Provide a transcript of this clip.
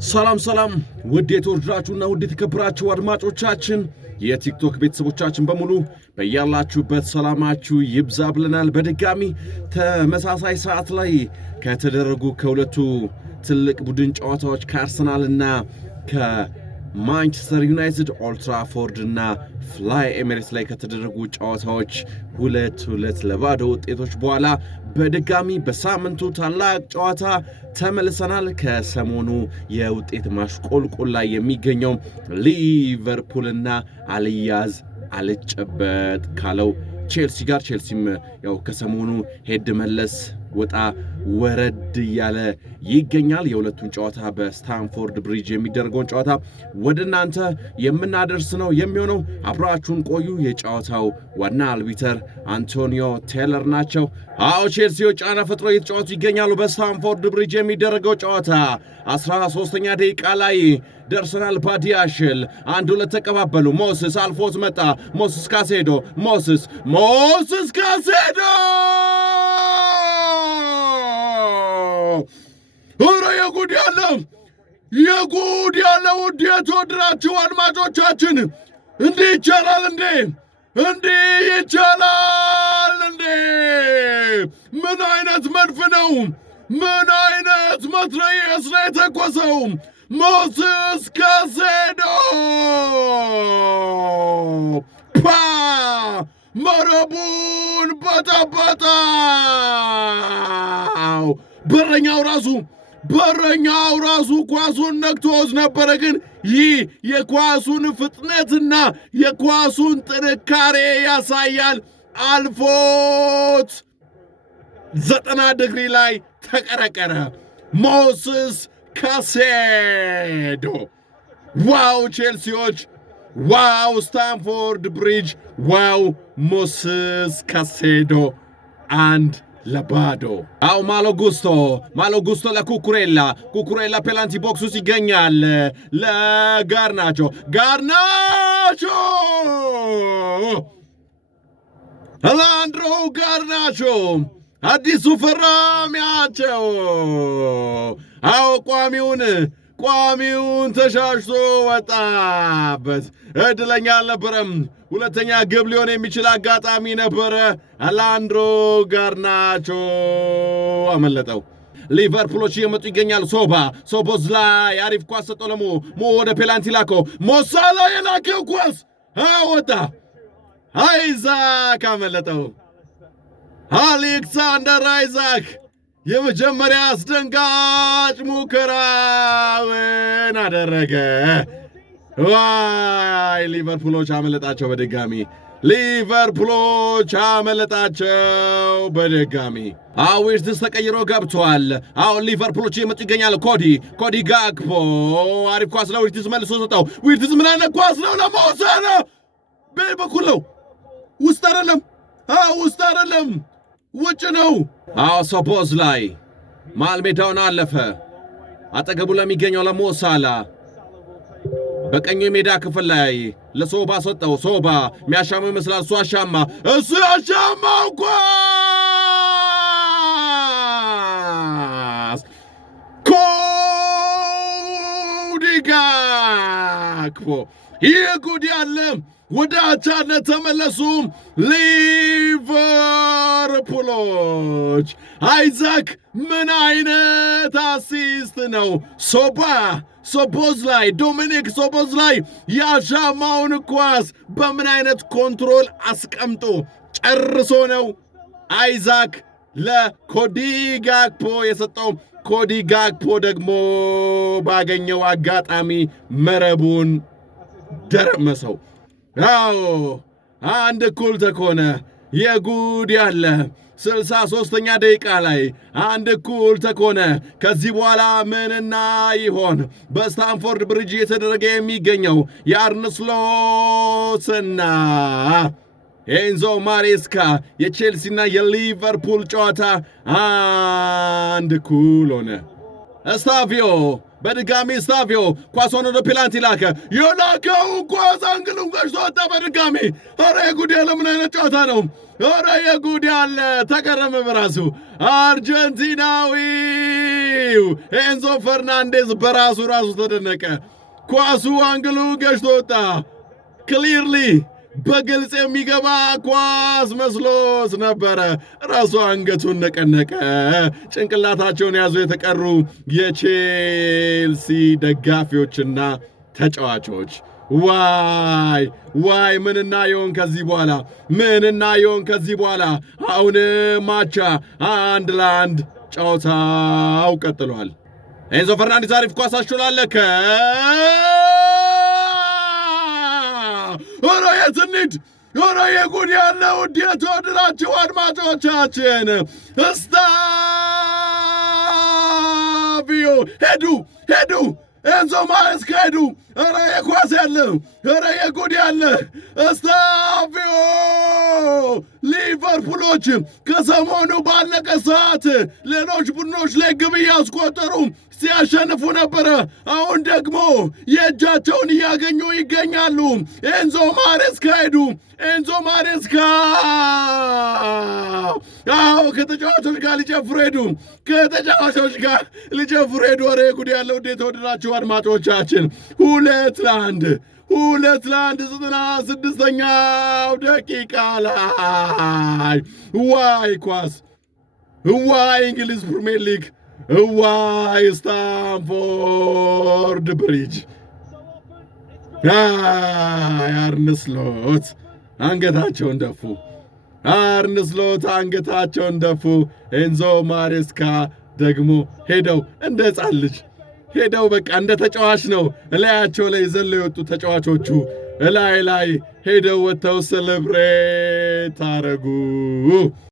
ሰላም ውድ የተወደዳችሁና ውድ የተከበራችሁ አድማጮቻችን የቲክቶክ ቤተሰቦቻችን በሙሉ በያላችሁበት ሰላማችሁ ይብዛ ብለናል። በድጋሚ ተመሳሳይ ሰዓት ላይ ከተደረጉ ከሁለቱ ትልቅ ቡድን ጨዋታዎች ከአርሰናልና ከማንቸስተር ዩናይትድ ኦልድ ትራፎርድ እና ፍላይ ኤሚሬትስ ላይ ከተደረጉ ጨዋታዎች ሁለት ለባዶ ውጤቶች በኋላ በድጋሚ በሳምንቱ ታላቅ ጨዋታ ተመልሰናል። ከሰሞኑ የውጤት ማሽቆልቆል ላይ የሚገኘው ሊቨርፑልና አልያዝ አልጨበጥ ካለው ቼልሲ ጋር ቼልሲም ያው ከሰሞኑ ሄድ መለስ ወጣ ወረድ እያለ ይገኛል። የሁለቱን ጨዋታ በስታንፎርድ ብሪጅ የሚደረገውን ጨዋታ ወደ እናንተ የምናደርስ ነው የሚሆነው። አብራችሁን ቆዩ። የጨዋታው ዋና አልቢተር አንቶኒዮ ቴለር ናቸው። አዎ ቼልሲዎች ጫና ፈጥሮ እየተጫወቱ ይገኛሉ። በስታንፎርድ ብሪጅ የሚደረገው ጨዋታ 13ኛ ደቂቃ ላይ ደርሰናል። ባዲያሽል 1-2 ተቀባበሉ። ሞስስ አልፎት መጣ። ሞስስ ካሴዶ ኧረ የጉድ ያለ ውድ የተወደዳችሁ አድማጮቻችን እንዲህ ይቻላል እንዴ? ምን አይነት መድፍ ነው? ምን አይነት መትረየስ ነው የተኮሰው? ሞስስ ካሴዶ መረቡን በጠበጠው። በረኛው ራሱ ኳሱን ነክቶት ነበረ። ግን ይህ የኳሱን ፍጥነትና የኳሱን ጥንካሬ ያሳያል። አልፎት 90 ዲግሪ ላይ ተቀረቀረ። ሞስስ ካሴዶ። ዋው ቼልሲዎች! ዋው ስታንፎርድ ብሪጅ! ዋው ሞስስ ካሴዶ 1-0። አው ማሎጉስቶ ለኩኩሬላ ፔናልቲ ቦክስ ውስጥ ይገኛል። ለጋርናቾ አላንድሮ ጋርናቾ አዲሱ ፈራሚያቸው። አው ቋሚውን ተሻሽቶ ወጣበት። እድለኛ አልነበረም። ሁለተኛ ግብ ሊሆን የሚችል አጋጣሚ ነበረ። አላንድሮ ጋርናቾ አመለጠው። ሊቨርፑሎች እየመጡ ይገኛል። ሶቦዝ ላይ አሪፍ ኳስ ሰጠው። ሞ ወደ ፔናልቲ ላኮ። ሞሳላ የላከው ኳስ አወጣ። አይዛክ አመለጠው። አሌክሳንደር አይዛክ የመጀመሪያ አስደንጋጭ ሙከራውን አደረገ። ዋይ ሊቨርፑሎች አመለጣቸው በድጋሚ። ዊርትዝ ተቀይሮ ገብቷል። አሁን ሊቨርፑሎች እየመጡ ይገኛል። ኮዲ ጋክፖ አሪፍ ኳስ ለዊርትዝ መልሶ ሰጠው። ዊርትዝ ምን አይነት ኳስ ነው? ለመውሰድ በኩል ነው። ውስጥ አይደለም ውጭ ነው። ሶቦዝ ላይ መሃል ሜዳውን አለፈ። አጠገቡ ለሚገኘው ለሞሳላ በቀኙ የሜዳ ክፍል ላይ ለሶባ ሰጠው። ሶባ የሚያሻማው ይመስላል። እሱ ያሻማው ኳስ ኮዲ ጋክፖ። ይህ ጉድ ያለ ወደ አቻነት ተመለሱም ሊቨርፑሎች። አይዛክ ምን አይነት አሲስት ነው! ዶሚኒክ ሶቦዝ ላይ ያሻማውን ኳስ በምን አይነት ኮንትሮል አስቀምጦ ጨርሶ ነው አይዛክ ለኮዲ ጋክፖ የሰጠው። ኮዲ ጋክፖ ደግሞ ባገኘው አጋጣሚ መረቡን ደረመሰው። 1-1 ተኮነ። የጉድ ያለ 63ኛ ደቂቃ ላይ 1-1 ተኮነ። ከዚህ በኋላ ምንና ይሆን? በስታንፎርድ ብሪጅ የተደረገ የሚገኘው የአርነ ስሎትና ኤንዞ ማሬስካ የቼልሲና የሊቨርፑል ጨዋታ 1-1 ሆነ። በድጋሚ ስታቪዮ ኳሷን ወደ ፔናልቲ ላከ። የላከው ኳስ አንግሉን ገጭቶ ወጣ በድጋሚ። ኧረ ጉድ ያለ ምን አይነት ጨዋታ ነው! ኧረ የጉድ ያለ ተገረመ በራሱ አርጀንቲናዊው ኤንዞ ፈርናንዴዝ በራሱ ተደነቀ። ኳሱ አንግሉ ገጭቶ ወጣ። ክሊርሊ በግልጽ የሚገባ ኳስ መስሎት ነበረ። ራሱ አንገቱን ነቀነቀ። ጭንቅላታቸውን ያዙ የተቀሩ የቼልሲ ደጋፊዎችና ተጫዋቾች። ዋይ ምንና የሆን ከዚህ በኋላ አሁን ማቻ 1-1 ጨዋታው ቀጥሏል። ኤንዞ ፈርናንዴዝ አሪፍ ኳስ አሽላለከ። ኧረ የትንድ ኧረ የጉድ ያለ ውድ የተወደዳችሁ አድማጮቻችን ስታቪዮ ሄዱ ኤንዞ ማሬስካ ሄዱ። ኧረ የኳስ ያለ ኧረ የጉድ ያለ ስታቪዮ ሊቨርፑሎች ከሰሞኑ ባለቀ ሰዓት ሌሎች ቡድኖች ላይ ግብ እያስቆጠሩ ሲያሸንፉ ነበረ። አሁን ደግሞ የእጃቸውን እያገኙ ይገኛሉ። ኤንዞ ማሬስካ ሄዱ። ኤንዞ ማሬስካ ከተጫዋቾች ጋር ሊጨፍሩ ሄዱ። ኧረ ጉድ ያለው እንዴት ተወደዳችሁ አድማጮቻችን 2-1 96ኛው ደቂቃ ላይ ዋይ ኳስ፣ ዋይ እንግሊዝ ፕሪሚየር ሊግ፣ ዋይ ስታንፎርድ ብሪጅ። አርነ ስሎት አንገታቸውን ደፉ። ኤንዞ ማሬስካ ደግሞ ሄደው እንደ ሕፃን ልጅ በቃ እንደ ተጫዋች ነው እላያቸው ላይ ዘለው የወጡ ተጫዋቾቹ ላይ ሄደው ወጥተው ሴሌብሬት አረጉ።